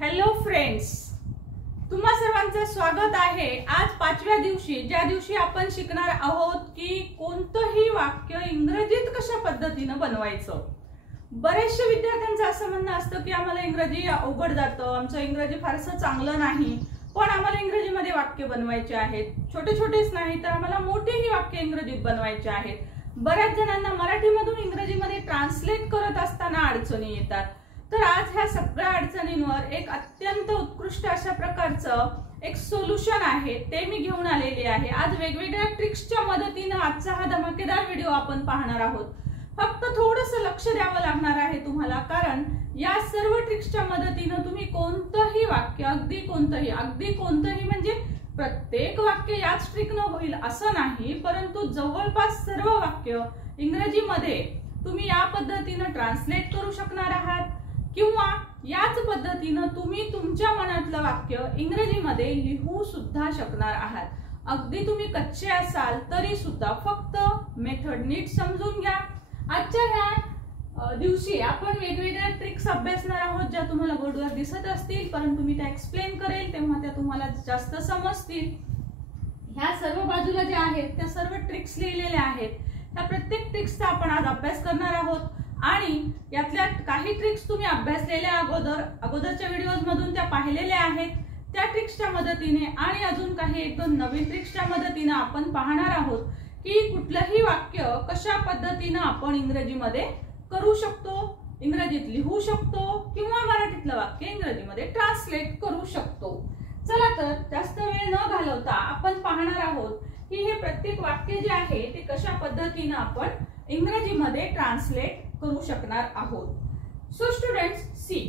Hello friends, तुम्हा सर्वांचं स्वागत आहे। आज 5व्या दिवशी ज्या दिवशी आपण शिकणार आहोत की कोणतंही वाक्य इंग्रजीत कशा पद्धतीने बनवायचं। बरेचशे विद्यार्थ्यांचं असं म्हणणं असतं की आम्हाला इंग्रजी अवघड जातं, आमचं इंग्रजी फारसं चांगलं नाही, पण आम्हाला इंग्रजीमध्ये वाक्य बनवायचे आहेत। छोटे छोटेच नाही तर आम्हाला मोठेही वाक्य इंग्रजीत बनवायचे आहेत। बऱ्याच जणांना मराठीमधून इंग्रजीमध्ये ट्रान्सलेट करत असताना अडचणी येतात। तर आज ह्या सगळ्या अडचणींवर एक अत्यंत उत्कृष्ट अशा प्रकारचं एक सोल्युशन आहे, ते मी घेऊन आलेली आहे। आज वेगवेगळ्या ट्रिक्सच्या मदतीने आजचा हा धमाकेदार व्हिडिओ आपण पाहणार आहोत। फक्त थोडंसं लक्ष द्यावं लागणार आहे तुम्हाला, कारण या सर्व ट्रिक्सच्या मदतीने तुम्ही कोणतंही वाक्य, अगदी कोणतंही म्हणजे प्रत्येक वाक्य याच ट्रिकनं होईल असं नाही, परंतु जवळपास सर्व वाक्य इंग्रजीमध्ये तुम्ही या पद्धतीने ट्रान्सलेट करू शकणार आहात किंवा याच पद्धतीने तुम्ही तुमच्या मनातलं वाक्य इंग्रजीमध्ये लिहू सुद्धा शकणार आहात। अगदी तुम्ही कच्चे असाल तरी सुद्धा फक्त मेथड नीट समजून घ्या। आजच्या ह्या दिवशी आपण वेगवेगळ्या ट्रिक्स अभ्यासणार आहोत, ज्या तुम्हाला बोर्डवर दिसत असतील, परंतु मी त्या एक्सप्लेन करेल तेव्हा त्या तुम्हाला जास्त समजतील। ह्या सर्व बाजूला ज्या आहेत त्या सर्व ट्रिक्स लिहिलेल्या आहेत। त्या प्रत्येक ट्रिक्सचा आपण आज अभ्यास करणार आहोत आणि यातल्या काही ट्रिक्स तुम्ही अभ्यासलेल्या अगोदरच्या व्हिडिओज मधून त्या पाहिलेल्या आहेत। त्या ट्रिक्सच्या मदतीने आणि अजून काही एक दोन नवीन ट्रिक्सच्या मदतीने आपण पाहणार आहोत की कुठलंही वाक्य कशा पद्धतीने आपण इंग्रजीमध्ये करू शकतो, इंग्रजीत लिहू शकतो किंवा मराठीतलं वाक्य इंग्रजीमध्ये ट्रान्सलेट करू शकतो। चला तर जास्त वेळ न घालवता आपण पाहणार आहोत की हे प्रत्येक वाक्य जे आहे ते कशा पद्धतीने आपण इंग्रजीमध्ये ट्रान्सलेट करू शकणार आहोत। सो स्टुडंट्स, सी,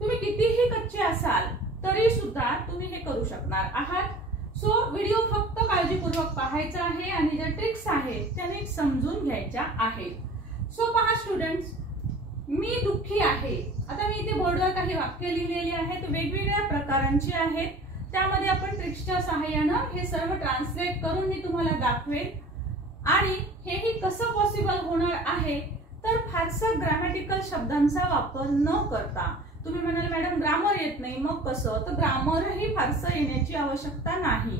तुम्ही कितीही कच्चे असाल तरी सुद्धा तुम्ही हे करू शकणार आहात। सो व्हिडिओ फक्त काळजीपूर्वक पाहायचा आहे आणि ज्या ट्रिक्स आहेत त्या नीट समजून घ्यायच्या आहेत। सो पहा स्टुडंट्स, मी दुःखी आहे। आता मी इथे बोर्डवर काही वाक्य लिहिलेली आहेत, वेगवेगळ्या प्रकारांची आहेत। त्यामध्ये आपण ट्रिक्सच्या सहाय्याने हे सर्व ट्रान्सलेट करून मी तुम्हाला दाखवेल आणि हेही कसं पॉसिबल होणार आहे तर फारसा ग्रामॅटिकल शब्दांचा वापर न करता। तुम्ही म्हणाल मॅडम ग्रामर येत नाही, मग कसं? तर ग्रामरही फारसं येण्याची आवश्यकता नाही।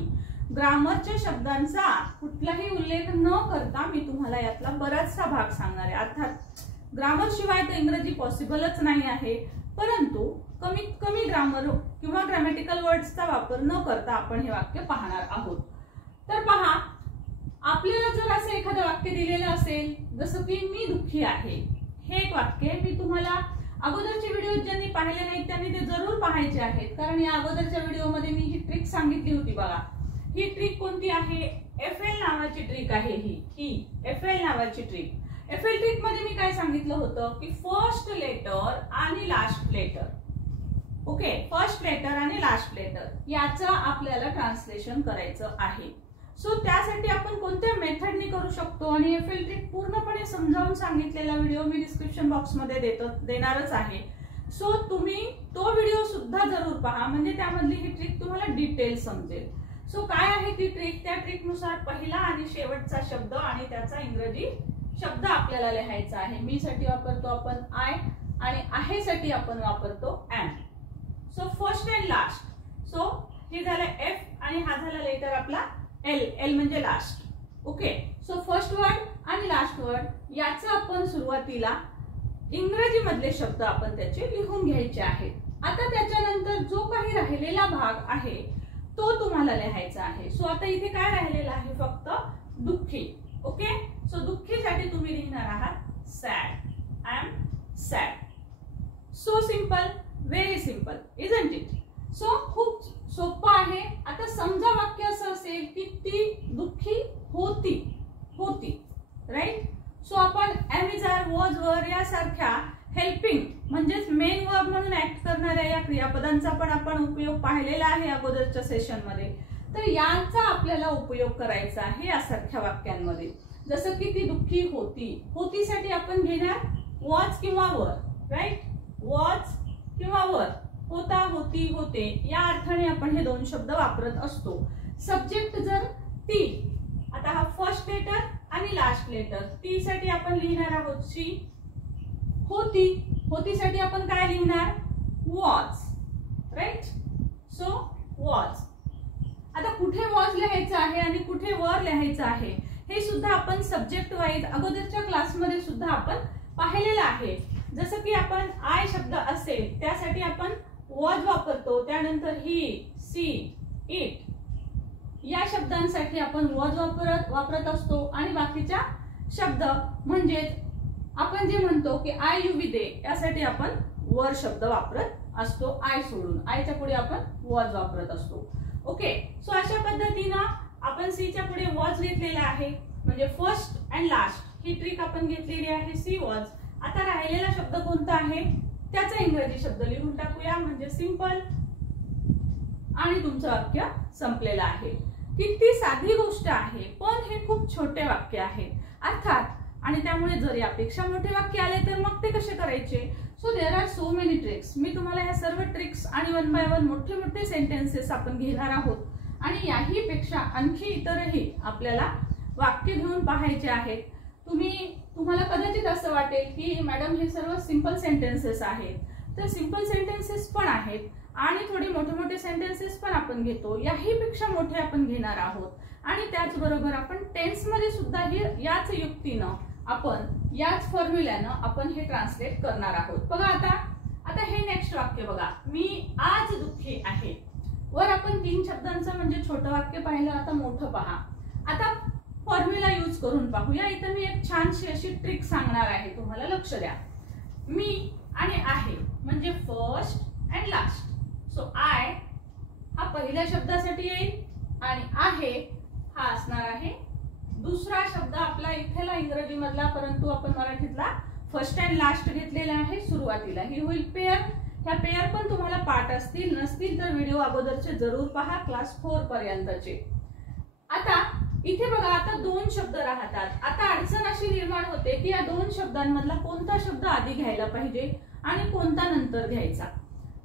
ग्रामरच्या शब्दांचा कुठलाही उल्लेख न करता मी तुम्हाला यातला बराचसा भाग सांगणार आहे। अर्थात ग्रामर शिवाय तर इंग्रजी पॉसिबलच नाही आहे, परंतु कमीत कमी ग्रामर किंवा ग्रामॅटिकल वर्ड्सचा वापर न करता आपण हे वाक्य पाहणार आहोत। तर पहा, आपल्याला जर असं एखादं वाक्य दिलेलं असेल जसं की मी दुःखी आहे, हे एक वाक्य मी तुम्हाला अगोदरचे व्हिडिओ ज्यांनी पाहिले नाहीत त्यांनी ते जरूर पाहायचे आहेत, कारण या अगोदरच्या व्हिडिओमध्ये मी ही ट्रिक सांगितली होती बघा। ही ट्रिक कोणती आहे? एफएल नावाची ट्रिक आहे। ही एफएल नावाची ट्रिक। एफएल ट्रिक मध्ये मी काय सांगितलं होतं की फर्स्ट लेटर आणि last letter, okay, first letter आणि लास्ट लेटर याचं आपल्याला ट्रान्सलेशन करायचं आहे। सो त्यासाठी आपण कोणत्या मेथडनी करू शकतो आणि एफएल ट्रिक पूर्णपणे समजावून सांगितलेला व्हिडिओ मी डिस्क्रिप्शन बॉक्स मध्ये देणारच आहे। सो तुम्ही तो व्हिडिओ सुद्धा जरूर पहा, म्हणजे त्यामधली ही ट्रिक तुम्हाला डिटेल समजेल। सो काय आहे ती ट्रिक? त्या ट्रिक नुसार पहिला आणि शेवटचा शब्द आणि त्याचा इंग्रजी शब्द आपल्याला लिहायचा आहे। मी साठी वापरतो आपण आय आणि आहे साठी आपण वापरतो am. So first and last, so हे झालं एफ आणि हा झाला लेटर आपला एल, एल म्हणजे last, okay. So first word आणि लास्ट वर्ड याचा आपण सुरुवातीला इंग्रजी मधले शब्द आपण त्याचे लिहून घ्यायचे आहेत। आता त्याच्यानंतर जो काही राहिलेला भाग आहे तो तुम्हाला लिहायचा आहे। सो आता इथे काय राहिलेला आहे? फक्त दुःखी, ओके। सो दुःखीसाठी तुम्ही लिहिणार आहात sad, I am sad. So simple, very simple, isn't it? So खूप सोपं आहे। आता समजा वाक्य असं असेल की ती दुःखी होती, राईट? सो आपण am is are, was were यासारख्या हेल्पिंग म्हणजेच मेन वर्ब म्हणून ऍक्ट करणाऱ्या या क्रियापदांचा पण आपण उपयोग पाहिलेला आहे अगोदरच्या सेशन मध्ये। तर यांचा आपल्याला उपयोग करायचा आहे यासारख्या वाक्यांमध्ये। जसं की ती दुःखी होतीसाठी आपण घेणार वॉज किंवा वर, राईट? वॉज किंवा वर, होता, होती, होते या अर्थाने आपण हे दोन शब्द वापरत असतो। सब्जेक्ट जर ती, आता हा फर्स्ट लेटर आणि लास्ट लेटर, ती साठी आपण लिहिणार आहोत शी। होतीसाठी आपण काय लिहिणार? वॉज, आहे आणि कुठे वर लिहायचं आहे हे सुद्धा आपण सब्जेक्ट वाईज अगोदरच्या क्लासमध्ये सुद्धा आपण पाहिलेलं आहे. जसं की आपण आय शब्द असेल त्यासाठी आपण वॉज वापरतो, त्यानंतर ही, सी, इट या शब्दांसाठी आपण वॉज वापरत असतो आणि बाकीच्या शब्द म्हणजे आपण जे म्हणतो की आय यू बी दे यासाठी आपण वर शब्द वापरत असतो. आय सोडून आयच्या पुढे आपण वॉज वापरत असतो. ओके, सो अशा पद्धतीनं आपण सी च्या पुढे वॉज घेतलेला आहे, म्हणजे फर्स्ट अँड लास्ट ही ट्रिक आपण घेतलेली आहे. She was. आता राहिलेला शब्द कोणता आहे त्याचा इंग्रजी शब्द लिहून टाकूया, म्हणजे सिंपल आणि तुमचं वाक्य संपलेलं आहे. किती साधी गोष्ट आहे, पण हे खूप छोटे वाक्य आहे अर्थात, आणि त्यामुळे जर यापेक्षा मोठे वाक्य आले तर मग ते कसे करायचे. So there are so many tricks. मी तुम्हाला ह्या सर्व ट्रिक्स आणि वन बाय वन मोठे मोठे सेंटेन्सेस आपण घेणार आहोत आणि याही पेक्षा आणखी इतरही आपल्याला वाक्य घेऊन पाहायचे आहेत. तुम्हाला कदाचित असं वाटेल की मॅडम हे सर्व सिंपल सेंटेन्सेस आहेत, तर सिंपल सेंटेन्सेस पण आहेत आणि थोडे मोठे मोठे सेंटेन्सेस पण आपण घेतो, याही पेक्षा मोठे आपण घेणार आहोत. आणि त्याचबरोबर आपण टेन्स मध्ये सुद्धा याच युक्तीनं आपण याच फॉर्म्युल्यानं आपण हे ट्रान्सलेट करणार आहोत. बघा आता हे नेक्स्ट वाक्य बघा, मी आज दुःखी आहे. वर आपण 3 शब्दांचं म्हणजे छोटं वाक्य पाहिलं, आता मोठं पहा. आता फॉर्म्युला यूज करून पाहूया. इथं मी एक छानशी अशी ट्रिक सांगणार आहे, तुम्हाला लक्ष द्या. मी आणि आहे म्हणजे first and last. So I हा पहिल्या शब्दासाठी येईल आणि आहे हा असणार आहे दुसरा शब्द आपला इथेला इंग्रजी मधला, परंतु आपण मराठीतला फर्स्ट अँड लास्ट घेतलेला आहे सुरुवातीला. ही होईल पेअर. ह्या पेअर पण तुम्हाला पाठ असतील, नसतील तर व्हिडिओ अगोदरचे जरूर पहा क्लास 4 पर्यंतचे. आता इथे बघा, आता 2 शब्द राहतात. आता अडचण अशी निर्माण होते की या 2 शब्दांमधला कोणता शब्द आधी घ्यायला पाहिजे आणि कोणता नंतर घ्यायचा.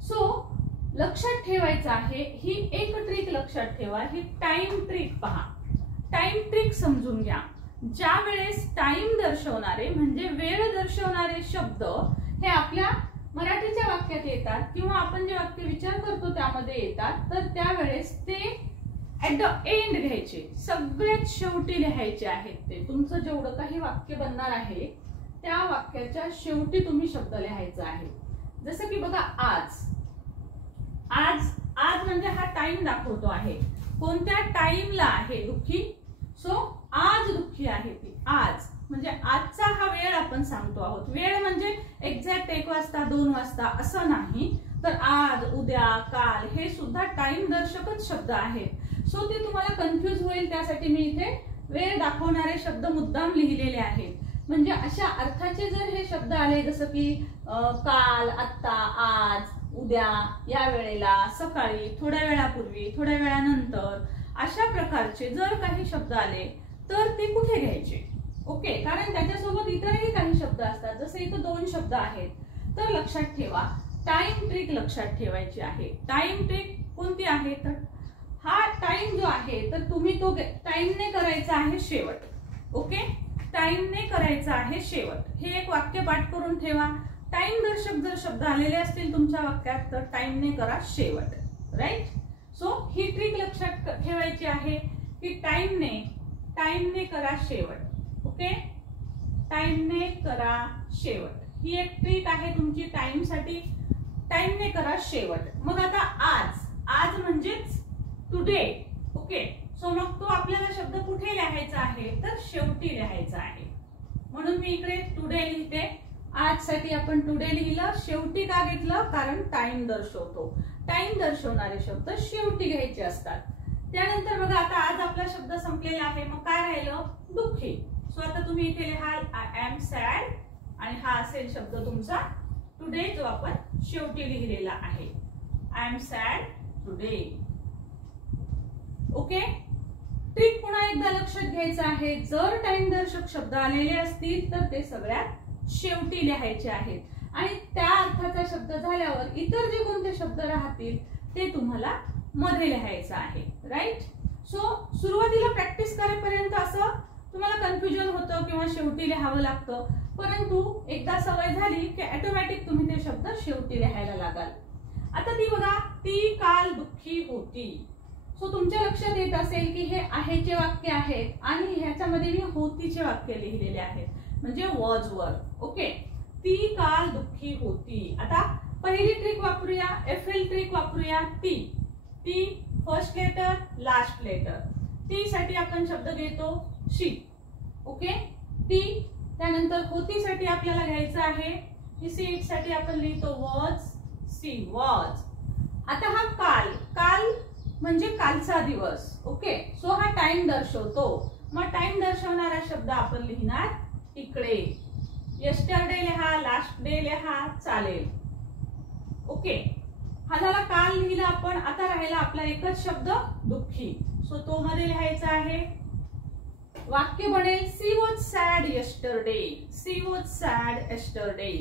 सो लक्षात ठेवायचं आहे, ही एक ट्रिक लक्षात ठेवा, ही टाइम ट्रिक पहा. टाइम ट्रिक समजून घ्या. ज्या वेळेस टाइम दर्शवणारे म्हणजे वेळ दर्शवणारे शब्द हे आपल्या मराठीच्या वाक्यात येतात किंवा आपण जे वाक्य विचार करतो त्यामध्ये येतात, तर त्यावेळेस ते ऍट द एंड घ्यायचे, सगळ्यात शेवटी लिहायचे आहेत. ते तुमचं जेवढं काही वाक्य बनणार आहे त्या वाक्याच्या शेवटी तुम्ही शब्द लिहायचा आहे. जसं की बघा, आज आज म्हणजे हा टाइम दाखवतो आहे, कोणत्या टाइमला आहे दुःखी. सो आज दुःखी आहे ती. आज म्हणजे आजचा हा वेळ आपण सांगतो आहोत. वेळ म्हणजे एक्झॅक्ट 1 वाजता 2 वाजता असं नाही, तर आज, उद्या, काल हे सुद्धा टाइम दर्शकच शब्द आहेत. सो ते तुम्हाला कन्फ्युज होईल त्यासाठी मी इथे वेळ दाखवणारे शब्द मुद्दाम लिहिलेले आहेत. म्हणजे अशा अर्थाचे जर हे शब्द आले जसं की काल, आत्ता, आज, उद्या, या वेळेला, सकाळी, थोड्या वेळापूर्वी, थोड्या वेळानंतर, अशा प्रकारचे जर काही शब्द आले तर ते कुठे घ्यायचे. ओके, कारण त्याच्यासोबत इतरही काही शब्द असतात. जसे इथं 2 शब्द आहेत, तर लक्षात ठेवा टाइम ट्रिक लक्षात ठेवायची आहे. टाइम ट्रिक कोणती आहे, तर हा टाइम जो आहे तर तुम्ही तो टाइमने करायचा आहे शेवट. ओके, टाइमने करायचा आहे शेवट. हे एक वाक्य पाठ करून ठेवा. टाइम दर्शक जर शब्द आलेले असतील तुमच्या वाक्यात तर टाइमने करा शेवट. राईट. सो ही ट्रिक लक्षात ठेवायची आहे की टाइमने करा शेवट. ओके, टाइमने करा शेवट ही एक ट्रिक आहे तुमची टाइम साठी. टाइमने करा शेवट. मग आता आज म्हणजेच टुडे. ओके, सो मग तो आपल्याला शब्द कुठे लिहायचा आहे तर शेवटी लिहायचा आहे. म्हणून मी इकडे टुडे लिहिते. आज साठी आपण टुडे लिहिलं. शेवटी का घेतलं, कारण टाइम दर्शवतो. टाइम दर्शवणारे शब्द शेवटी घ्यायचे असतात. त्यानंतर बघा, आता आज आपला शब्द संपलेला आहे, मग काय राहिलं, दुःखी. सो आता तुम्ही इथे लिहाल आय एम सॅड आणि हा असेल शब्द तुमचा टुडे जो आपण शेवटी लिहिलेला आहे. I am sad today. Okay, trick पुन्हा एकदा लक्षात घ्यायचं आहे. जर टाइम दर्शक शब्द आलेले असतील तर ते सगळ्यात शेवटी लिहायचे आहेत आणि त्या अर्थाचा शब्द झाल्यावर इतर जे कोणते शब्द राहतील ते तुम्हाला मध्ये लिहायचं आहे. राईट. सो सुरुवातीला प्रॅक्टिस करेपर्यंत असं तुम्हाला कन्फ्युजन होतं किंवा शेवटी लिहावं लागतं, परंतु एकदा सवय झाली की ऑटोमॅटिक तुम्ही ते शब्द शेवटी लिहायला लागाल. आता ती बघा, ती काल दुःखी होती. सो तुमच्या लक्षात येत असेल की हे आहेचे वाक्य आहेत आणि ह्याच्यामध्ये मी होतीचे वाक्य लिहिलेले आहेत, म्हणजे वॉज वर. ओके, ती काल दुःखी होती. आता पहिली ट्रिक वापरूया, एफएल ट्रिक वापरूया. ती ती फर्स्ट लेटर लास्ट लेटर. ती साठी आपण शब्द घेतो शी. ओके, ती. त्यानंतर होती साठी आपल्याला घ्यायचं आहे सी साठी आपण लिहितो वॉज, सी वॉज. आता हा काल, काल म्हणजे कालचा दिवस. ओके, सो हा टाइम दर्शवतो. मग टाइम दर्शवणारा शब्द आपण लिहिणार इकडे. यस्टरडे लिहा, लास्ट डे लिहा, चालेल. ओके, हा झाला काल लिहिला आपण. आता राहिला आपला एकच शब्द दुःखी. सो तो मध्ये लिहायचा आहे. वाक्य बनेल she was sad yesterday, she was sad yesterday.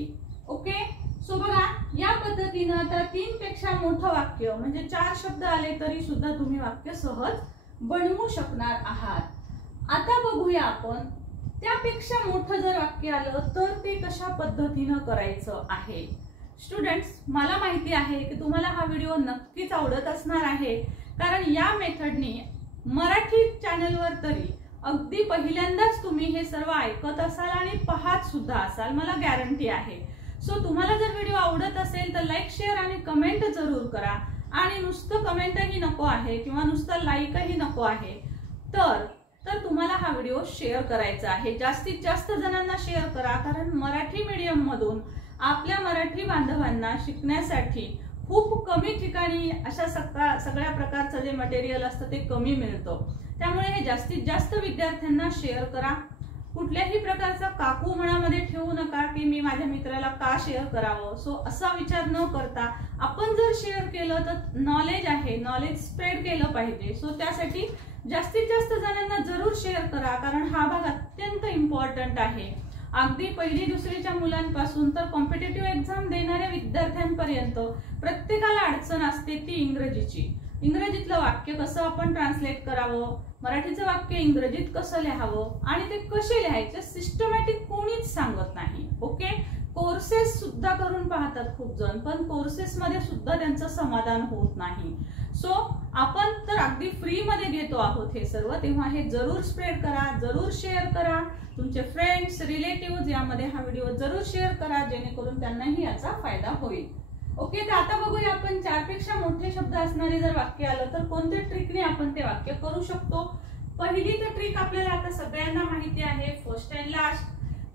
Okay, so बघा या पद्धतीनं तर 3 पेक्षा मोठं वाक्य म्हणजे 4 शब्द आले तरी सुद्धा तुम्ही वाक्य सहज बनवू शकणार आहात. आता बघूया आपण त्यापेक्षा मोठं जर वाक्य आलं तर ते कशा पद्धतीनं करायचं आहे. स्टुडंट्स, मला माहिती आहे की तुम्हाला हा व्हिडिओ नक्कीच आवडत असणार आहे, कारण या मेथडनी मराठी चॅनलवर तरी अगदी पहिल्यांदाच तुम्ही हे सर्व ऐकत असाल आणि पाहत सुद्धा असाल, मला गॅरंटी आहे. सो तुम्हाला जर व्हिडिओ आवडत असेल तर लाईक, शेअर आणि कमेंट जरूर करा. आणि नुसतं कमेंटही नको आहे किंवा नुसतं लाईकही नको आहे, तर तुम्हाला हा व्हिडिओ शेअर करायचा आहे. जास्तीत जास्त जणांना शेअर करा, कारण मराठी मीडियम मधून आपल्या मराठी बांधवांना शिकण्यासाठी खूप कमी ठिकाणी अशा सगळ्या प्रकारचं जे मटेरियल असतं ते कमी मिळतं. त्यामुळे हे जास्तीत जास्त विद्यार्थ्यांना शेअर करा. कुठल्याही प्रकारचा काकू मनामध्ये ठेवू नका की मी माझ्या मित्राला का शेअर करावं. सो असा विचार न करता आपण जर शेअर केलं तर नॉलेज आहे, नॉलेज स्प्रेड केलं पाहिजे. सो त्यासाठी जास्तीत जास्त जणांना जरूर शेअर करा, कारण हा भाग अत्यंत इम्पॉर्टंट आहे. अगदी पहिली दुसरीच्या मुलांपासून तर कॉम्पिटेटिव्ह एक्झाम देणाऱ्या विद्यार्थ्यांपर्यंत प्रत्येकाला अडचण असते ती इंग्रजीची. इंग्रजीतलं वाक्य कसं आपण ट्रान्सलेट करावं, मराठीचं वाक्य इंग्रजीत कसं लिहावं आणि ते कसे लिहायचे सिस्टमॅटिक कोणीच सांगत नाही. ओके, कोर्सेस सुद्धा करून पाहतात खूप जण, पण कोर्सेस मध्ये सुद्धा त्यांचं समाधान होत नाही. सो आपण तर अगदी फ्री मध्ये घेतो आहोत हे सर्व, तेव्हा हे जरूर स्प्रेड करा, जरूर शेअर करा. तुमचे फ्रेंड्स, रिलेटिव्ह यामध्ये हा व्हिडिओ जरूर शेअर करा, जेणेकरून त्यांनाही याचा फायदा होईल. ओके, तर आता बघूया आपण 4 पेक्षा मोठे शब्द असणारे जर वाक्य आलं तर कोणत्या ट्रिकने आपण ते वाक्य करू शकतो. पहिली तर ट्रिक आपल्याला आता सगळ्यांना माहिती आहे, फर्स्ट अँड लास्ट.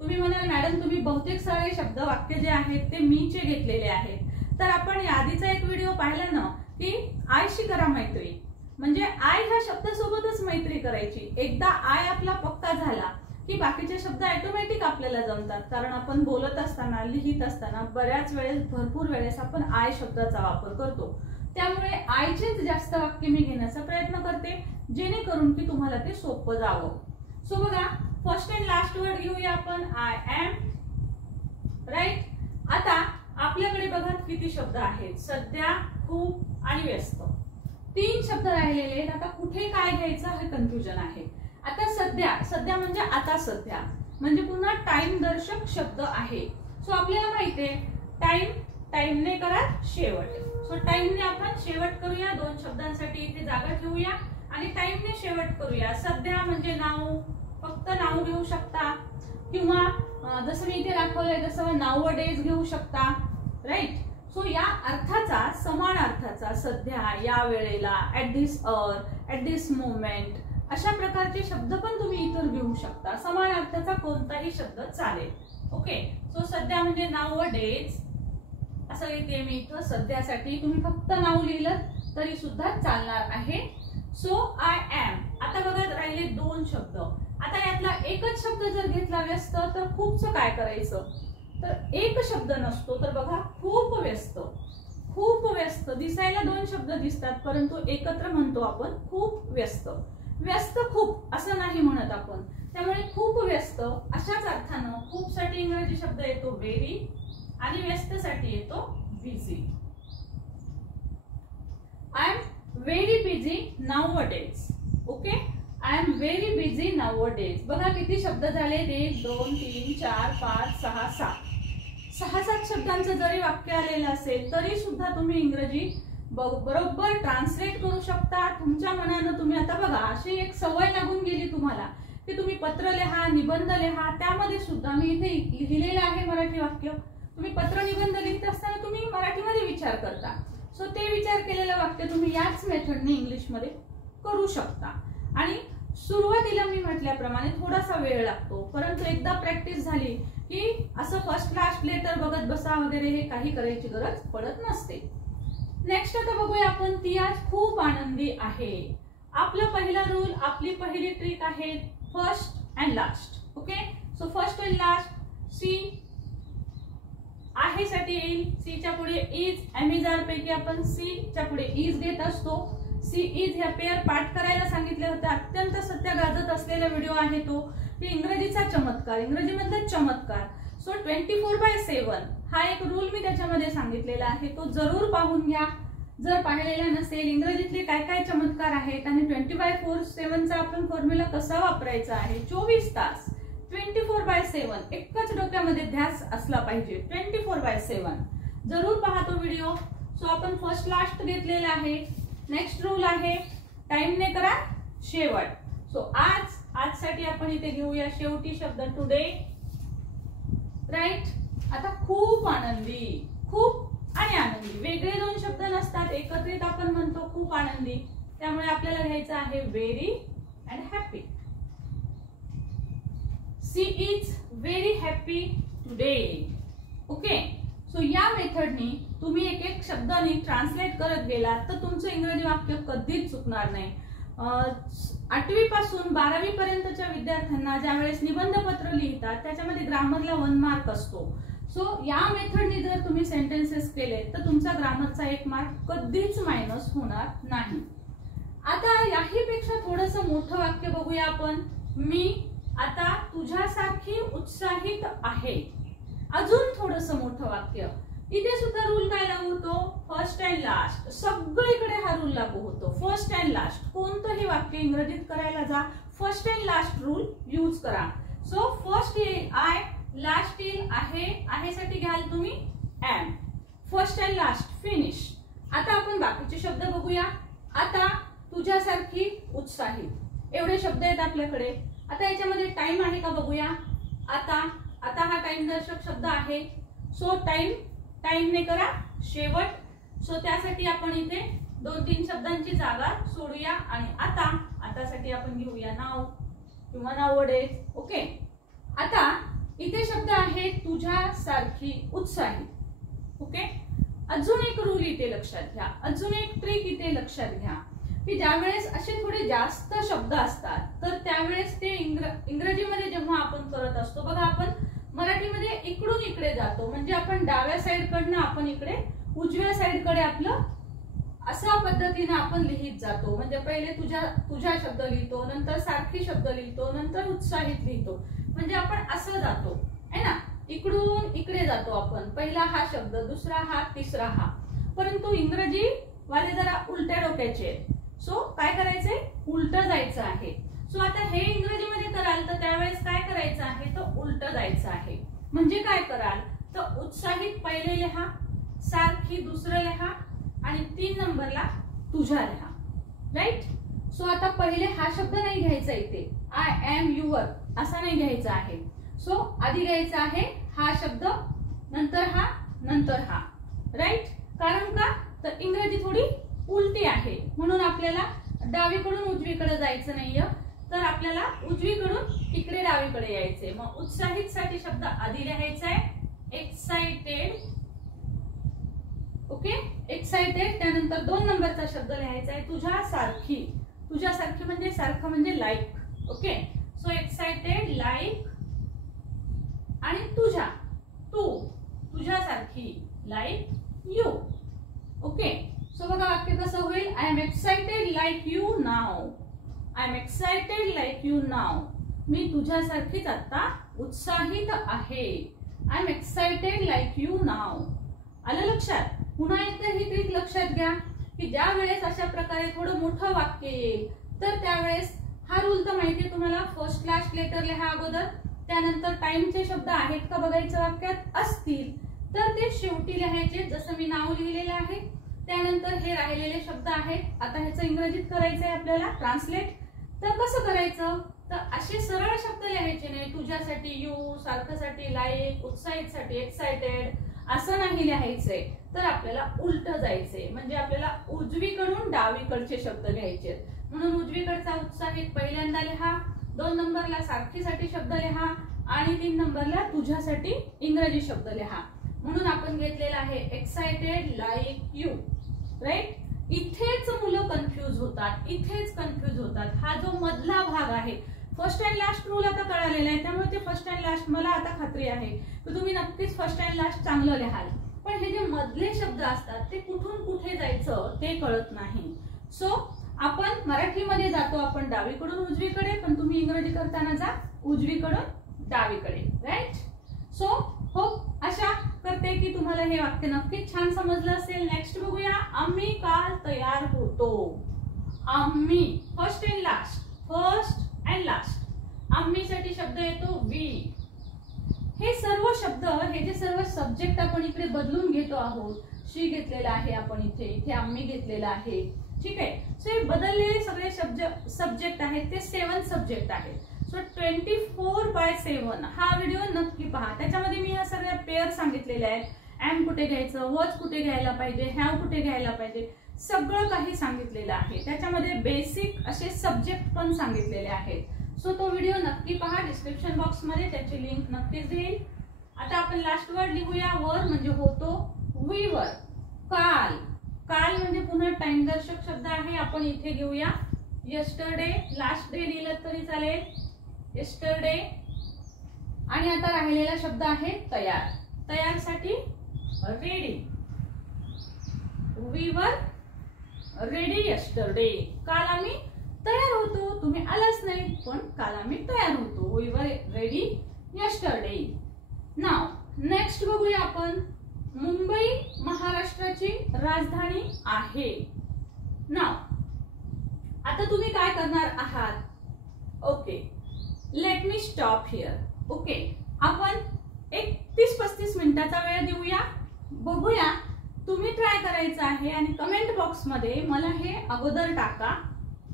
तुम्ही म्हणाल मॅडम तुम्ही बहुतेक सारे शब्द वाक्य जे आहेत ते मीचे घेतलेले आहेत. तर आपण यादीचा एक व्हिडिओ पाहिला ना की आयशी करा मैत्री, म्हणजे आय ह्या शब्दासोबतच मैत्री करायची. एकदा आय आपला पक्का झाला की बाकीचे शब्द ऑटोमॅटिक आपल्याला जमतात, कारण आपण बोलत असताना, लिहित असताना बऱ्याच वेळेस, भरपूर वेळेस आपण आय शब्दाचा वापर करतो. त्यामुळे आयचेच जास्त वाक्य मी घेण्याचा प्रयत्न करते, जेणेकरून की तुम्हाला ते सोपं जावं. सो बघा, फर्स्ट अँड लास्ट वर्ड घेऊया आपण, आय एम. राईट. आता आपल्याकडे बघा किती शब्द आहेत, सध्या, खूप आणि व्यस्त. 3 शब्द राहिलेले आहेत. आता कुठे काय घ्यायचं हे कन्फ्युजन आहे. आता सध्या, सध्या म्हणजे आता सध्या, म्हणजे पुन्हा टाइम दर्शक शब्द आहे. सो आपल्याला माहितीये टाइम, टाइमने करा शेवट. सो टाइमने आपण शेवट करूया, 2 शब्दांसाठी इथे जागा ठेवूया आणि टाइमने शेवट करूया. सध्या म्हणजे नाव, फक्त नाव घेऊ शकता, किंवा जसं मी इथे दाखवलंय तसं नाव डेज घेऊ शकता. राईट. सो या अर्थाचा, समान अर्थाचा, सध्या, या वेळेला, at this our, at this moment, अशा प्रकारचे शब्द पण तुम्ही इतर घेऊ शकता. समान अर्थाचा कोणताही शब्द चालेल. ओके, सो सध्या म्हणजे नाव डेज असं लिहिते मी इथं. सध्यासाठी तुम्ही फक्त नाव लिहिलं तरी सुद्धा चालणार आहे. So I am. आता बघा राहिले 2 शब्द. आता यातला एकच शब्द जर घेतला व्यस्त तर खूपच काय करायचं, तर एक शब्द नसतो तर बघा खूप व्यस्त. खूप व्यस्त दिसायला 2 शब्द दिसतात, परंतु एकत्र म्हणतो आपण खूप व्यस्त. व्यस्त खूप असं नाही म्हणत आपण. त्यामुळे खूप व्यस्त अशाच अर्थानं खूप साठी इंग्रजी शब्द येतो व्हेरी आणि व्यस्त साठी येतो busy. I am very busy nowadays. Okay, I am very busy nowadays. बघा किती शब्द झाले, 1 2 3 4 5 6 7. 6-7 शब्दांचं जरी वाक्य आलेलं असेल तरी सुद्धा तुम्ही इंग्रजी बरोबर ट्रान्सलेट करू शकता तुमच्या मनानं. तुम्ही आता बघा अशी एक सवय लागून गेली तुम्हाला की तुम्ही पत्र लिहा, निबंध लिहा. त्यामध्ये सुद्धा मी इथे लिहिलेलं आहे मराठी वाक्य. तुम्ही पत्र निबंध लिहित असताना तुम्ही मराठीमध्ये विचार करता. सो ते विचार केलेलं वाक्य तुम्ही याच मेथडने इंग्लिशमध्ये करू शकता. आणि सुरुवातीला मी म्हटल्याप्रमाणे थोडासा वेळ लागतो, परंतु एकदा प्रॅक्टिस झाली की असं फर्स्ट लास्ट लेटर बघत बसा वगैरे हे काही करायची गरज पडत नसते. नेक्स्ट आता बघूया आपण. ती आज खूप आनंदी आहे. आपला पहिला रूल, आपली पहिली ट्रिक आहे first and last. Okay, so first and last she आहे साठी येईल. सी च्या पुढे इज, एमिजार पैकी आपण सी च्या पुढे इज घेत असतो. सी इज ह्या पेअर पाठ करायला सांगितले होते. अत्यंत सत्य गाजत असलेला व्हिडिओ आहे तो, की इंग्रजीचा चमत्कार, इंग्रजीमधला चमत्कार. सो 24/7 हा एक रूल मी त्याच्यामध्ये सांगितलेला आहे, तो जरूर पाहून घ्या जर पाहिलेला नसेल. इंग्रजीतले काय काय चमत्कार आहेत आणि 24/7 चा आपण फॉर्म्युला कसा वापरायचा आहे. 24 तास 24/7 एकच डोक्यामध्ये ध्यास असला पाहिजे. 24/7 जरूर पहा तो व्हिडिओ. सो आपण फर्स्ट लास्ट घेतलेला आहे. नेक्स्ट रूल आहे टाइमने करा शेवट. सो आज साठी आपण इथे घेऊया शेवटी शब्द टुडे. राईट. आता खूप आनंदी, खूप आणि आनंदी वेगळे दोन शब्द नसतात, एकत्रित आपण म्हणतो खूप आनंदी. त्यामुळे आपल्याला घ्यायचं आहे very and happy. She is very happy today. Okay, so या मेथडनी तुम्ही एक एक शब्दांनी ट्रान्सलेट करत गेलात तर तुमचं इंग्रजी वाक्य कधीच चुकणार नाही. 8वी पासून 12वी पर्यंतच्या विद्यार्थ्यांना ज्यावेळेस निबंधपत्र लिहितात त्याच्यामध्ये ग्रामरला 1 मार्क असतो. सो या मेथडनी जर तुम्ही सेंटेन्सेस केले तर तुमचा ग्रामरचा 1 मार्क कधीच मायनस होणार नाही. आता याहीपेक्षा थोडस मोठं वाक्य बघूया आपण. मी आता तुझ्यासारखी उत्साहित आहे. अजून थोडस मोठं वाक्य. इथे सुद्धा रूल काय लागू होतो, फर्स्ट अँड लास्ट. सगळीकडे हा रूल लागू होतो. फर्स्ट अँड लास्ट कोणतंही वाक्य इंग्रजीत करायला जा, first and last rule use करा. सो फर्स्ट येईल आय, लास्ट येईल आहे. आहे साठी घ्याल तुम्ही am. First and last finish. आता आपण बाकीचे शब्द बघूया. आता तुझ्यासारखी उत्साहित एवढे शब्द आहेत आपल्याकडे. आता याच्यामध्ये टाइम आहे का बघूया. आता हा टाइम दर्शक शब्द आहे. सो टाइमने करा शेवट. सो त्यासाठी आपण इथे 2-3 शब्दांची जागा सोडूया आणि आता साठी आपण घेऊया नाव किंवा नावडेज. ओके, आता इथे शब्द आहे तुझ्यासारखी उत्साही. ओके, अजून एक रूल इथे लक्षात घ्या, अजून एक ट्रिक इथे लक्षात घ्या की ज्यावेळेस असे थोडे जास्त शब्द असतात तर त्यावेळेस ते इंग्रजीमध्ये जेव्हा आपण करत असतो बघा, आपण मराठीमध्ये इकडून इकडे जातो म्हणजे आपण डाव्या साइड कडनं आपण इकडे उजव्या साइड कडे आपलं अशा पद्धतीने आपण लिहित जातो. म्हणजे पहिले तुझ्या शब्द लिहितो, नंतर सारखी शब्द लिहितो, नंतर उत्साहित लिहितो. म्हणजे आपण असं जातो है ना, इकडून इकडे जातो आपण. पहिला हा शब्द, दुसरा हा, तिसरा हा. परंतु इंग्रजी वाले जरा उलट्या डोक्याचे. सो काय करायचंय, उलट जायचं आहे. सो आता हे इंग्रजीमध्ये कराल तर त्यावेळेस काय करायचं आहे, तर उलट जायचं आहे. म्हणजे काय कराल, तर उत्साहित पहिले लिहा, सारखी दुसरं लिहा आणि 3 नंबरला तुझ्या लिहा. राईट. सो आता पहिले हा शब्द नाही घ्यायचा इथे, आय एम युअर असा नाही घ्यायचा आहे. सो आधी घ्यायचा आहे हा शब्द, नंतर हा, नंतर हा. राईट. कारण का, तर इंग्रजी थोडी उलटी आहे म्हणून आपल्याला डावीकडून उजवीकडे जायचं नाहीये, तर आपल्याला उजवीकडून इकडे डावीकडे यायचंय. मग उत्साहित साठी शब्द आधी लिहायचा आहे एक्साइटेड. Okay, excited. त्यानंतर 2 नंबरचा शब्द लिहायचा आहे तुझ्यासारखी. तुझ्यासारखी म्हणजे सारखं म्हणजे like. Okay, so excited like आणि तुझ्यासारखी लाईक यू. ओके, सो बघा वाक्य कसं होईल, I am excited like you now. I am excited like you now. मी तुझ्यासारखीच आता उत्साहित आहे. I am excited like you now. आलं लक्षात. पुन्हा एकदा ही ट्रिक लक्षात घ्या की ज्या वेळेस अशा प्रकारे थोडं मोठं वाक्य येईल तर त्यावेळेस हा रूल तर माहितीये तुम्हाला, फर्स्ट लास्ट लेटर लिहा अगोदर, त्यानंतर टाइमचे शब्द आहेत का बघायचं, वाक्यात असतील तर ते शेवटी लिहायचे. जसं मी नाव लिहिलेलं आहे त्यानंतर हे राहिलेले शब्द आहेत. आता ह्याचं इंग्रजीत करायचं आहे आपल्याला ट्रान्सलेट. तर कसं करायचं, तर असे सरळ शब्द लिहायचे नाही. तुझ्यासाठी यू, सारखासाठी लाईक, उत्साहितसाठी एक्साइटेड, असं नाही लिहायचंय. तर आपल्याला उलट जायचंय, म्हणजे आपल्याला उजवीकडून डावीकडचे शब्द लिहायचे. म्हणून उजवीकडचा उत्साहित पहिल्यांदा लिहा, 2 नंबरला सारखीसाठी शब्द लिहा आणि 3 नंबरला तुझ्यासाठी इंग्रजी शब्द लिहा. म्हणून आपण घेतलेला आहे एक्साइटेड लाईक यू, राईट. इथेच मुलं कन्फ्यूज होतात, इथेच कन्फ्यूज होतात. हा जो मधला भाग आहे, फर्स्ट अँड लास्ट रूल आता कळालेला आहे, त्यामुळे ते फर्स्ट अँड लास्ट मला आता खात्री आहे की तुम्ही नक्कीच फर्स्ट अँड लास्ट चांगलं लिहाल. पण हे जे मधले शब्द असतात ते कुठून कुठे जायचं ते कळत नाही. सो आपण मराठीमध्ये जातो आपण डावीकडून उजवीकडे, पण तुम्ही इंग्रजी करताना जा उजवीकडून डावीकडे, राईट. सो होप आशा करते की तुम्हाला हे वाक्य नक्कीच छान समजलं असेल. नेक्स्ट बघूया. आम्ही काल तयार होतो. आम्ही first and last, first and last. आम्ही साठी शब्द येतो वी. हे सर्व शब्द, हे जे सर्व सब्जेक्ट आपण इकडे बदलून घेतो आहोत. शी घेतलेला आहे आपण इथे, इथे आम्ही घेतलेला आहे, ठीक आहे. सो हे बदललेले सगळे सब्जेक्ट आहेत ते 7 सब्जेक्ट आहेत. सो 24/7 हा व्हिडिओ नक्की पहा. त्याच्यामध्ये मी ह्या सगळ्या पेअर सांगितलेल्या आहेत. एम कुठे घ्यायचं, वॉज कुठे घ्यायला पाहिजे, हॅव कुठे घ्यायला पाहिजे, सगळं काही सांगितलेलं आहे. त्याच्यामध्ये बेसिक असे सब्जेक्ट पण सांगितलेले आहेत. सो तो व्हिडिओ नक्की पहा. डिस्क्रिप्शन बॉक्स मध्ये त्याची लिंक नक्कीच देईल. आता आपण लास्ट वर्ड लिहूया. वर म्हणजे होतो, वी वर. काल, काल म्हणजे पुन्हा टाइम दर्शक शब्द आहे. आपण इथे घेऊया यस्टरडे. लास्ट डे लिहिलं तरी चालेल, यस्टरडे. आणि आता राहिलेला शब्द आहे तयार. तयार साठी ready. We were ready yesterday. काल आम्ही तयार होतो, तुम्ही आलाच नाही पण काल आम्ही तयार होतो. We were ready yesterday. Now next बघूया आपण. मुंबई महाराष्ट्राची राजधानी आहे. नाव आता तुम्ही काय करणार आहात. Okay, let me stop here. Okay, आपण एक 30-35 मिनिटाचा वेळ देऊया, बघूया. तुम्ही ट्राय करायचं आहे आणि कमेंट बॉक्स मध्ये मला हे अगोदर टाका.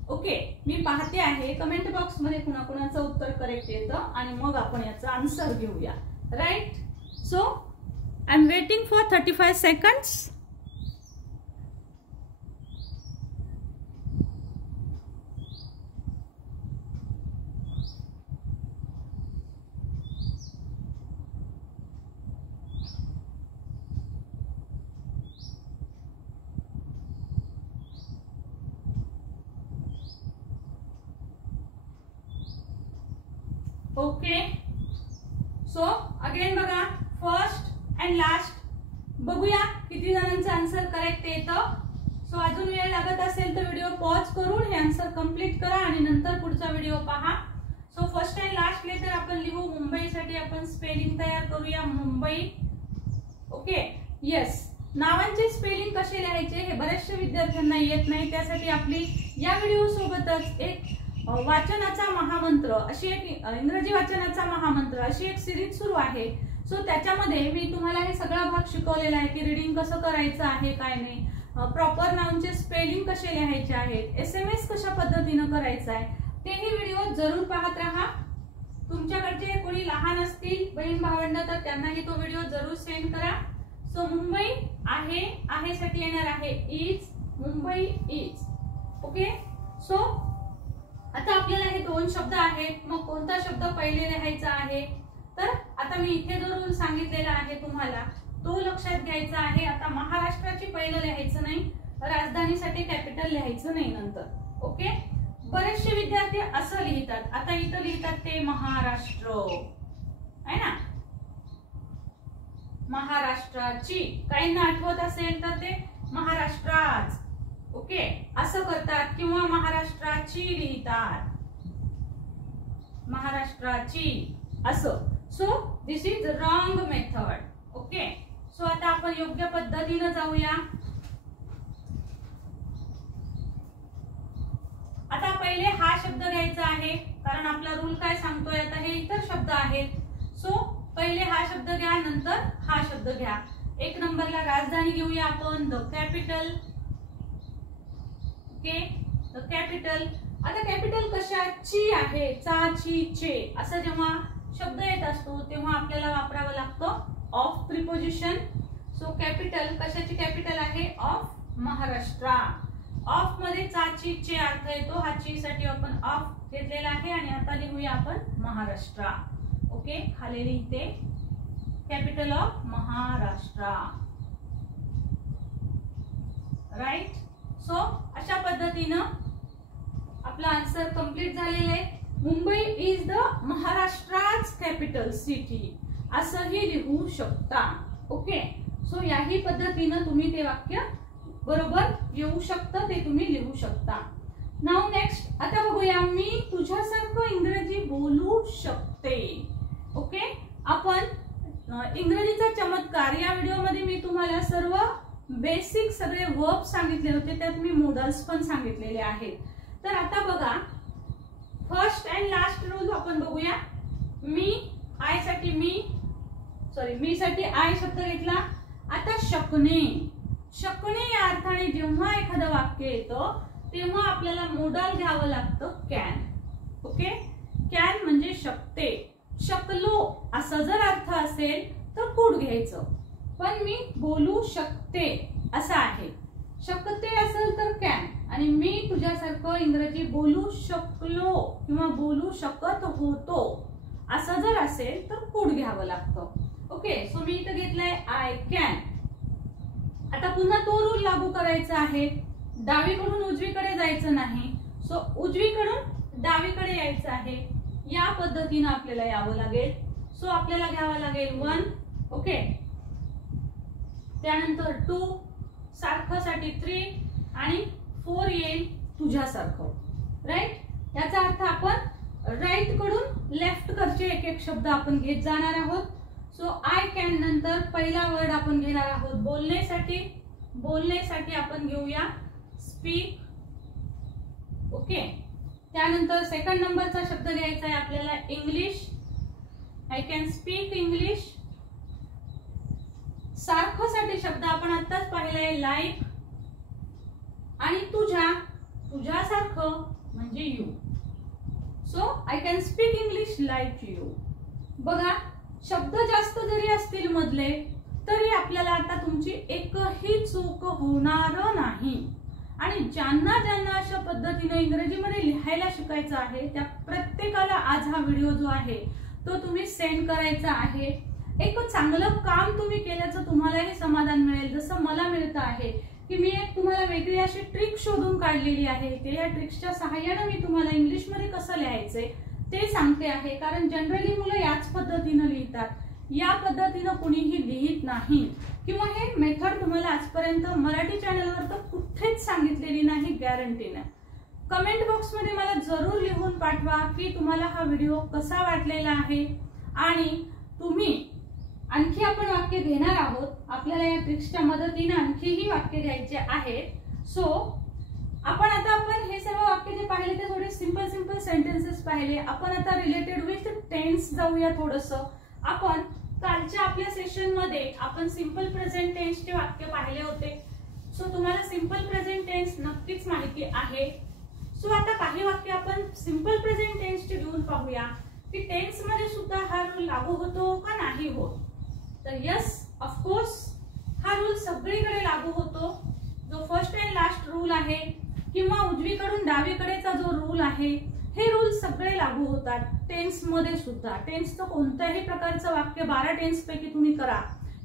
ओके, मी पाहते आहे कमेंट बॉक्स मध्ये कुणाकुणाचं उत्तर करेक्ट येतं आणि मग आपण याचा आन्सर घेऊया, right. So I am waiting for 35 seconds. Okay, so again बघा फर्स्ट अँड लास्ट. बघूया किती जणांचं आन्सर करेक्ट येतं. सो अजून वेळ लागत असेल तर व्हिडिओ पॉज करून हे आन्सर कंप्लीट करा आणि नंतर पुढचा व्हिडिओ पहा. So first and last letter आपण लिहू. मुंबईसाठी आपण स्पेलिंग तयार करूया, मुंबई. Okay, yes. नावांचे स्पेलिंग कसे लिहायचे हे बऱ्याचशा विद्यार्थ्यांना येत नाही. त्यासाठी आपली या व्हिडिओ सोबतच एक वाचनाचा महामंत्र अशी एक इंग्रजी वाचनाचा महामंत्र अशी एक सिरीज सुरू आहे. सो त्याच्यामध्ये मी तुम्हाला हे सगळा भाग शिकवलेला आहे की रीडिंग कसं करायचं आहे, काय नाही, प्रॉपर नाउनचे स्पेलिंग कसे लिहायचे आहेत, SMS कशा पद्धतीनं करायचं आहे, तेही व्हिडिओ जरूर पाहत राहा. तुमच्याकडचे कोणी लहान असतील बहीण भावंड तर त्यांनाही तो व्हिडिओ जरूर सेंड करा. सो मुंबई आहे, आहे साठी येणार आहे is, Mumbai is. Okay, so आता आपल्याला हे 2 शब्द आहेत. मग कोणता शब्द पहिले लिहायचा आहे, तर आता मी इथे जो रूल सांगितलेला आहे तुम्हाला तो लक्षात घ्यायचा आहे. आता महाराष्ट्राची पहिलं लिहायचं नाही, राजधानीसाठी कॅपिटल लिहायचं नाही नंतर. ओके, बरेचसे विद्यार्थी असं लिहितात. आता इथं लिहितात ते महाराष्ट्र आहे ना, महाराष्ट्राची. काहींना आठवत असेल तर ते महाराष्ट्राच. ओके, असं करतात किंवा महाराष्ट्राची लिहितात, महाराष्ट्राची असं. So this is wrong method. Okay, so आता आपण योग्य पद्धतीने जाऊया. आता पहिले हा शब्द घ्यायचा आहे कारण आपला रूल काय सांगतोय. आता हे इतर शब्द आहेत. सो पहिले हा शब्द घ्या, नंतर हा शब्द घ्या. एक नंबरला राजधानी घेऊया आपण, the capital. Okay, the capital. आता कॅपिटल कशाची आहे? चा, ची, चे असं जेव्हा शब्द येत असतो तेव्हा आपल्याला वापरावं लागतं ऑफ प्रिपोजिशन. सो कॅपिटल कशाची कॅपिटल आहे? ऑफ महाराष्ट्र. ऑफ मध्ये चा, ची, चे अर्थ येतो. हा ची साठी आपण ऑफ घेतलेला आहे आणि आता लिहूया आपण महाराष्ट्र. ओके, खाली लिहिते capital of Maharashtra. Right. So अशा पद्धतीनं आपला आन्सर कंप्लीट झालेला आहे. मुंबई इज द महाराष्ट्राच कॅपिटल सिटी असंही लिहू शकता. ओके, सो याही पद्धतीनं तुम्ही ते वाक्य बरोबर येऊ शकतं, ते तुम्ही लिहू शकता. नाउ नेक्स्ट आता बघूया, मी तुझ्यासारखं इंग्रजी बोलू शकते. ओके, आपण इंग्रजीचा चमत्कार या व्हिडिओमध्ये मी तुम्हाला सर्व बेसिक सगळे वर्ब सांगितले होते, त्यात मी मॉडल्स पण सांगितलेले आहेत. तर आता बघा, फर्स्ट अँड लास्ट रूल आपण बघूया. मी साठी आय शब्द घेतला. आता शकणे. शकणे या अर्थाने जेव्हा एखादं वाक्य येतं तेव्हा आपल्याला मॉडल घ्यावं लागतं कॅन. ओके, कॅन म्हणजे शकते. शकलो असा जर अर्थ असेल तर कुड घ्यायचं, पण मी बोलू शकते असं आहे. शकते असेल तर कॅन, आणि मी तुझ्यासारखं इंग्रजी बोलू शकलो किंवा बोलू शकत होतो असं जर असेल तर कुड घ्यावं लागतं. ओके, सो मी इथं घेतलंय आय कॅन. आता पुन्हा तो रूल लागू करायचा आहे. डावीकडून उजवीकडे जायचं नाही, सो उजवीकडून डावीकडे यायचं आहे. या पद्धतीनं आपल्याला यावं लागेल. सो आपल्याला घ्यावं लागेल 1. ओके, त्यानंतर 2, सारखं साठी 3 आणि 4 येईल तुझ्यासारखं. राईट. याचा अर्थ आपण राईट कडून लेफ्ट कडचे एक एक शब्द आपण घेत जाणार आहोत. सो आय कॅन नंतर पहिला वर्ड आपण घेणार आहोत बोलण्यासाठी. बोलण्यासाठी आपण घेऊया स्पीक. ओके, त्यानंतर सेकंड नंबरचा शब्द घ्यायचा आहे आपल्याला English. I can speak English. सारखं साठी शब्द आपण आताच पाहिलाय लाईक, आणि तुझ्यासारखं म्हणजे you. So I can speak English like you. बघा, शब्द जास्त जरी असतील मधले तरी आपल्याला आता तुमची एकही चूक होणार नाही. आणि ज्यांना अशा पद्धतीने इंग्रजीमध्ये लिहायला शिकायचं आहे त्या प्रत्येकाला आज हा व्हिडिओ जो आहे तो तुम्ही सेंड करायचा आहे. एक चांगलं काम तुम्ही केल्याचं तुम्हालाही समाधान मिळेल, जसं मला मिळतं आहे की मी एक तुम्हाला वेगळी अशी ट्रिक शोधून काढलेली आहे. ते या ट्रिक्सच्या सहाय्याने मी तुम्हाला इंग्लिशमध्ये कसं लिहायचंय ते सांगते आहे. कारण जनरली मुलं याच पद्धतीनं लिहितात, या पद्धतीनं कुणीही लिहित नाही, किंवा हे मेथड तुम्हाला आजपर्यंत मराठी चॅनलवर तर कुठेच सांगितलेली नाही गॅरंटीने. कमेंट बॉक्स मध्ये मला जरूर लिहून पाठवा की तुम्हाला हा व्हिडिओ कसा वाटलेला आहे. आणि तुम्ही आणखी आपण वाक्य घेणार आहोत. आपल्याला या ट्रिक्सच्या मदतीने आणखीही वाक्य घ्यायचे आहेत. सो आपण हे सर्व वाक्य जे पाहिले ते थोडे सिंपल सेंटेन्सेस पाहिले. आपण आता रिलेटेड विथ टेन्स जाऊया थोडंसं. आपण कालच्या आपल्या सेशन मध्ये आपण सिंपल प्रेझेंट टेन्सचे वाक्य पाहिले होते. सो तुम्हाला सिंपल प्रेझेंट टेन्स नक्कीच माहिती आहे. सो आता काही वाक्य आपण सिंपल प्रेझेंट टेन्सचे घेऊन पाहूया की टेन्स मध्ये सुद्धा हा रूल लागू होतो का नाही होत. तर यस, ऑफकोर्स हा रूल सगळीकडे लागू होतो. जो फर्स्ट अँड लास्ट रूल आहे किंवा उजवीकडून डावीकडेचा जो रूल आहे, हे रूल सगळे लागू होतात टेन्स मध्ये सुद्धा. टेन्सचं कोणत्याही प्रकारचं वाक्य 12 टेन्स पैकी तुम्ही करा,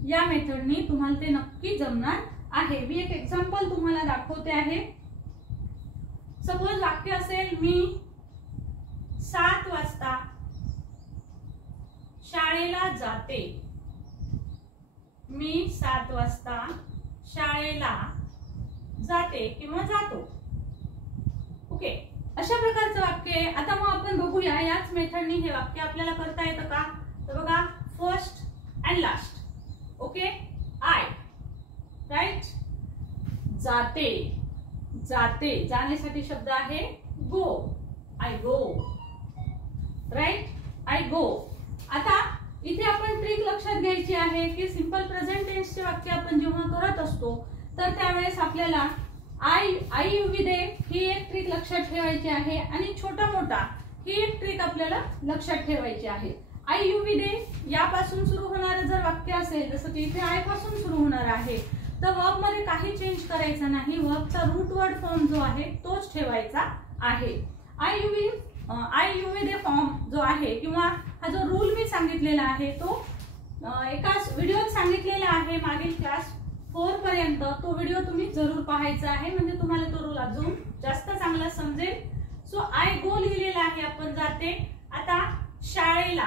या मेथडनी तुम्हाला ते नक्की जमणार आहे. मी एक एक्झाम्पल तुम्हाला दाखवते आहे. सपोज वाक्य असेल, मी 7 वाजता शाळेला जाते. मी 7 वाजता शाळेला जाते किंवा जातो. ओके, अशा प्रकारचं वाक्य आहे. आता मग आपण बघूया याच मेथडनी हे वाक्य आपल्याला करता येतं का. तर बघा, first and last. Okay, I, right. जाते, जाण्यासाठी शब्द आहे go. I go, right. I go. आता इथे आपण ट्रिक लक्षात घ्यायची आहे की सिंपल प्रेझेंट टेन्सचे वाक्य आपण जेव्हा करत असतो तर त्यावेळेस आपल्याला आई युवी दे ही एक ट्रिक लक्षात ठेवायची आहे आणि छोटा मोठा ही एक ट्रिक आपल्याला लक्षात ठेवायची आहे. आई युवी दे यापासून सुरू होणारं जर वाक्य असेल, जसं की इथे आय पासून सुरू होणार आहे, तर वर्ब मध्ये काही चेंज करायचा नाही. वर्बचा रूट वर्ड फॉर्म जो आहे तोच ठेवायचा आहे. आई युवी दे फॉर्म जो आहे किंवा हा जो रूल मी सांगितलेला आहे तो एका व्हिडिओत सांगितलेला आहे मागील क्लास 4 पर्यंत. तो व्हिडिओ तुम्ही जरूर पाहायचा आहे, म्हणजे तुम्हाला तो रूल अजून जास्त चांगला समजेल. सो आय गो लिहिलेला आहे, आपण जाते. आता शाळेला,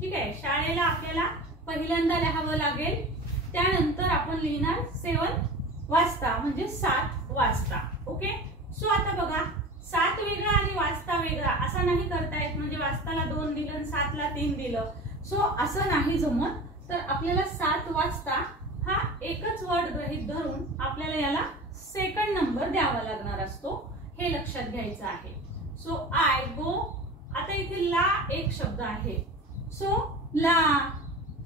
ठीक आहे, शाळेला आपल्याला पहिल्यांदा लिहावं लागेल. त्यानंतर आपण लिहिणार 7 वाजता म्हणजे 7 वाजता. ओके. सो आता बघा 7 वेगळा आणि वाजता वेगळा असा नाही करता येत, म्हणजे वाजताला 2 दिलं आणि 7ला 3 दिलं. सो असं नाही जमत. तर आपल्याला 7 वाजता हा एकच वर्ड गृहीत धरून आपल्याला याला सेकंड नंबर द्यावा लागणार असतो, हे लक्षात घ्यायचं आहे. So I go. आता इथे ला एक शब्द आहे. सो ला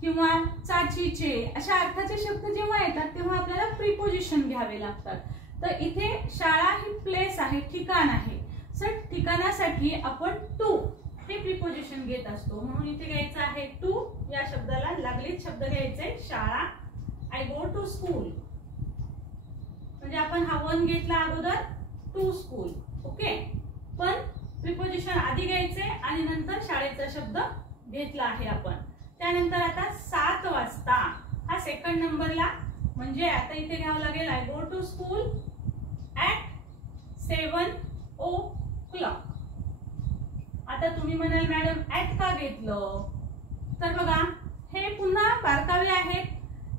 किंवा चाचीचे अशा अर्थाचे शब्द जेव्हा येतात तेव्हा आपल्याला प्रिपोजिशन घ्यावे लागतात. तर इथे शाळा ही प्लेस आहे, ठिकाण आहे. सर ठिकाणासाठी आपण टू हे प्रिपोजिशन घेत असतो, म्हणून इथे घ्यायचं आहे टू. या शब्दाला लागलीच शब्द घ्यायचे शाळा. आय गो टू स्कूल म्हणजे आपण हा वन घेतला अगोदर, टू स्कूल. ओके. पण प्रिपोजिशन आधी घ्यायचे आणि नंतर शाळेचा शब्द घेतला आहे आपण. त्यानंतर आता 7 वाजता हा सेकंड नंबरला, म्हणजे आता इथे घ्यावं लागेल I go to school at 7 o'clock. आता तुम्ही म्हणाल मॅडम ऍट का घेतलं, तर बघा हे पुन्हा बारकावे आहेत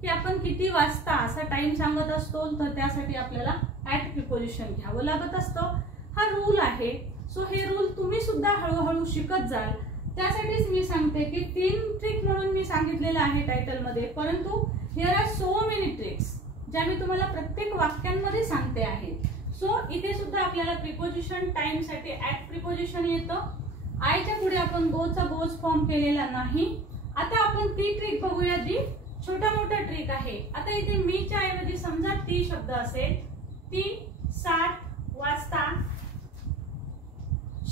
की आपण किती वाजता असा टाइम सांगत असतो, तर त्यासाठी आपल्याला ऍट प्रिपोजिशन घ्यावं लागत असतं. हा रूल आहे. सो हे रूल तुम्ही सुद्धा हळूहळू शिकत जाल. त्यासाठीच मी सांगते की 3 ट्रिक म्हणून मी सांगितलेलं आहे टायटल मध्ये, परंतु here R so many tricks ज्या मी तुम्हाला प्रत्येक वाक्यांमध्ये सांगते आहे. सो इथे सुद्धा आपल्याला प्रिपोजिशन टाइम साठी ऍट प्रिपोजिशन येतं. आयच्या पुढे आपण गोचा गोज फॉर्म केलेला नाही. आता आपण ती ट्रिक बघूया जी छोटा मोठा ट्रिक आहे. आता इथे मीच्या ऐवजी समजा ती शब्द असेल, ती 7 वाजता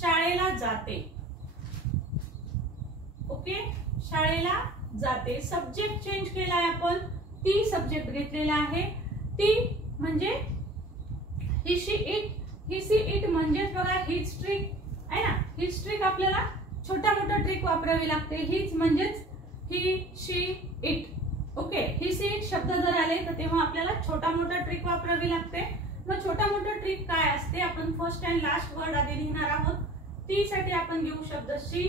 शाळेला जाते. ओके. शाळेला जाते. सब्जेक्ट चेंज केलाय आपण, ती सब्जेक्ट घेतलेला आहे. ती म्हणजे ही she it, he she it म्हणजेच बघा हीच ट्रिक आहे ना. हीच ट्रिक आपल्याला छोटा मोठा ट्रिक वापरावी लागते. हीच म्हणजेच he she it. Okay. He she it शब्द जर आले तर तेव्हा आपल्याला छोटा मोठा ट्रिक वापरावी लागते. मग छोटा मोठा ट्रिक काय असते, आपण फर्स्ट अँड लास्ट वर्ड आधी लिहिणार आहोत. ती साठी आपण घेऊ शब्द शी.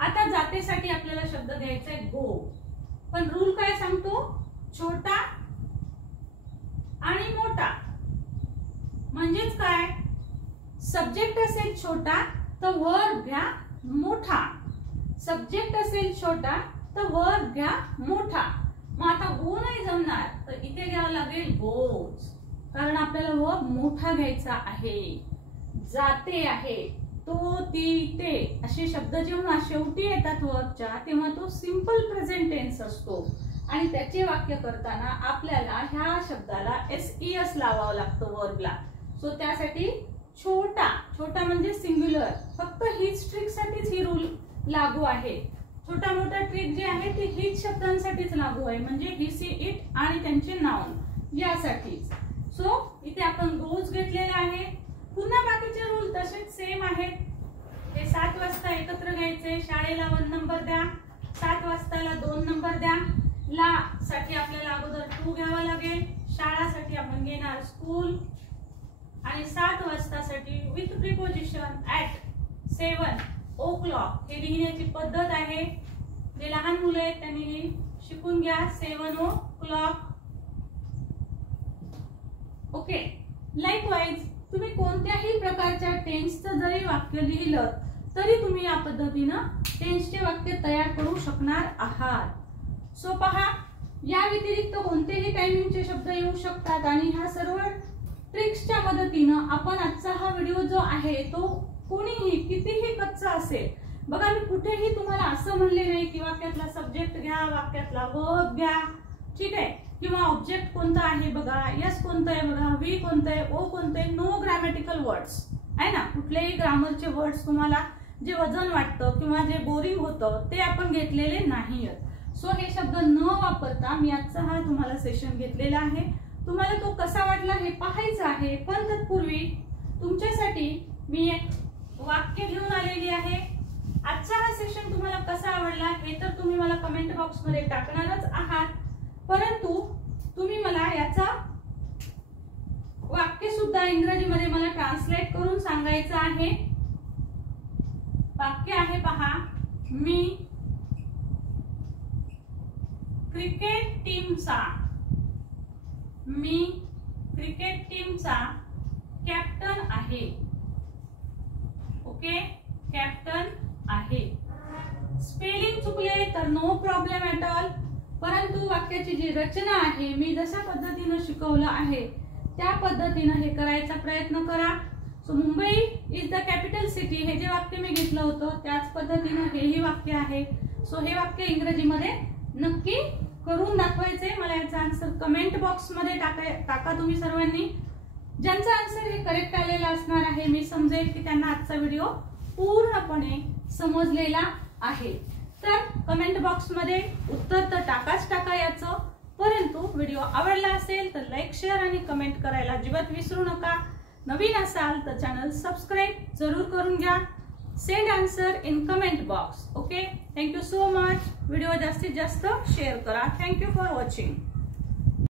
आता जातेसाठी आपल्याला शब्द घ्यायचा आहे गो. पण रूल काय सांगतो, छोटा आणि मोठा. म्हणजेच काय, सब्जेक्ट असेल छोटा तर वर्ब घ्या मोठा. सब्जेक्ट असेल छोटा तर वर्ब घ्या मोठा. मग आता गो नाही जमणार तर इथे घ्यावं लागेल गोज, कारण आपल्याला वर्ब मोठा घ्यायचा आहे. जाते आहे, तो ती ते असे शब्द जेव्हा शेवटी येतात वर्बच्या तेव्हा तो सिंपल प्रेझेंट टेन्स असतो आणि त्याचे वाक्य करताना आपल्याला ह्या शब्दाला एस लावावं लागतं वर्बला. सो त्यासाठी छोटा, छोटा म्हणजे सिंग्युलर. फक्त हीच ट्रिक साठीच ही रूल लागू आहे. छोटा मोठा ट्रिक जे आहे ते हीच शब्दांसाठीच लागू आहे, म्हणजे ही सी इट आणि त्यांचे नाउन यासाठीच. सो इथे आपण गोज घेतलेला आहे. पुन्हा बाकीचे रूल तसेच सेम आहेत. हे 7 वाजता एकत्र घ्यायचे. शाळेला 1 नंबर द्या, 7 वाजताला 2 नंबर द्या. ला साठी आपल्याला अगोदर 2 घ्यावा लागेल. शाळासाठी आपण घेणार स्कूल आणि 7 वाजतासाठी विथ प्रिपोजिशन ऍट 7 o'clock हे लिहिण्याची पद्धत आहे. जे लहान मुलं आहेत त्यांनी शिकून घ्या 7 o'clock. ओके. लाईकवाईज तुम्ही कोणत्याही प्रकारच्या टेन्सचं जरी वाक्य लिहिलं तरी तुम्ही या पद्धतीनं टेन्सचे वाक्य तयार करू शकणार आहात. सो पहा, या व्यतिरिक्त कोणतेही टायमिंगचे शब्द येऊ शकतात आणि ह्या सर्व ट्रिक्सच्या मदतीनं आपण आजचा हा व्हिडिओ जो आहे तो कोणीही कितीही कच्चा असेल बघा मी कुठेही तुम्हाला असं म्हणले नाही की वाक्यातला सब्जेक्ट घ्या, वाक्यातला वर्ब घ्या, ठीक आहे, किंवा ऑब्जेक्ट कोणता आहे बघा, यस कोणतं आहे बघा, वी कोणतं आहे, ओ कोणतं आहे. नो ग्रॅमॅटिकल वर्ड्स आहे ना. कुठलेही ग्रामरचे वर्ड्स तुम्हाला जे वजन वाटतं किंवा जे बोरिंग होतं ते आपण घेतलेले नाहीत. सो हे शब्द न वापरता मी आजचा हा तुम्हाला सेशन घेतलेला आहे. तुम्हाला तो कसा वाटला हे पाहायचं आहे, पण तत्पूर्वी तुमच्यासाठी मी एक वाक्य घेऊन आलेली आहे. आजचा हा सेशन तुम्हाला कसा आवडला हे तर तुम्ही मला कमेंट बॉक्स मध्ये टाकणारच आहात, परंतु तुम्ही मला याचा वाक्य सुद्धा इंग्रजीमध्ये मला ट्रान्सलेट करून सांगायचं आहे. वाक्य आहे पहा, मी क्रिकेट टीमचा कॅप्टन आहे. ओके, कॅप्टन आहे. स्पेलिंग चुकले तर नो प्रॉब्लेम ऍट ऑल, परंतु वाक्याची जी रचना आहे मी जशा पद्धतीने शिकवलं आहे त्या पद्धतीने हे करायचा प्रयत्न करा. So Mumbai is the capital city हे जे वाक्य मी घेतलं होतं त्याच पद्धतीने हेही वाक्य आहे. सो हे वाक्य इंग्रजीमध्ये नक्की करून दाखवायचे. मला याचा आन्सर कमेंट बॉक्स मध्ये टाका तुम्ही सर्वांनी. ज्यांचा आन्सर हे करेक्ट आलेला असणार आहे मी समजेल की त्यांना आजचा व्हिडिओ पूर्णपणे समजलेला आहे. तर कमेंट बॉक्स मध्ये उत्तर तर टाका याचं, परंतु व्हिडिओ आवडला असेल तर लाईक, शेअर आणि कमेंट करायला अजिबात विसरू नका. नवीन असाल तर चॅनल सबस्क्राईब जरूर करून घ्या. Send answer in comment box. Okay, thank you so much. Video जास्तीत जास्त शेअर करा. Thank you for watching.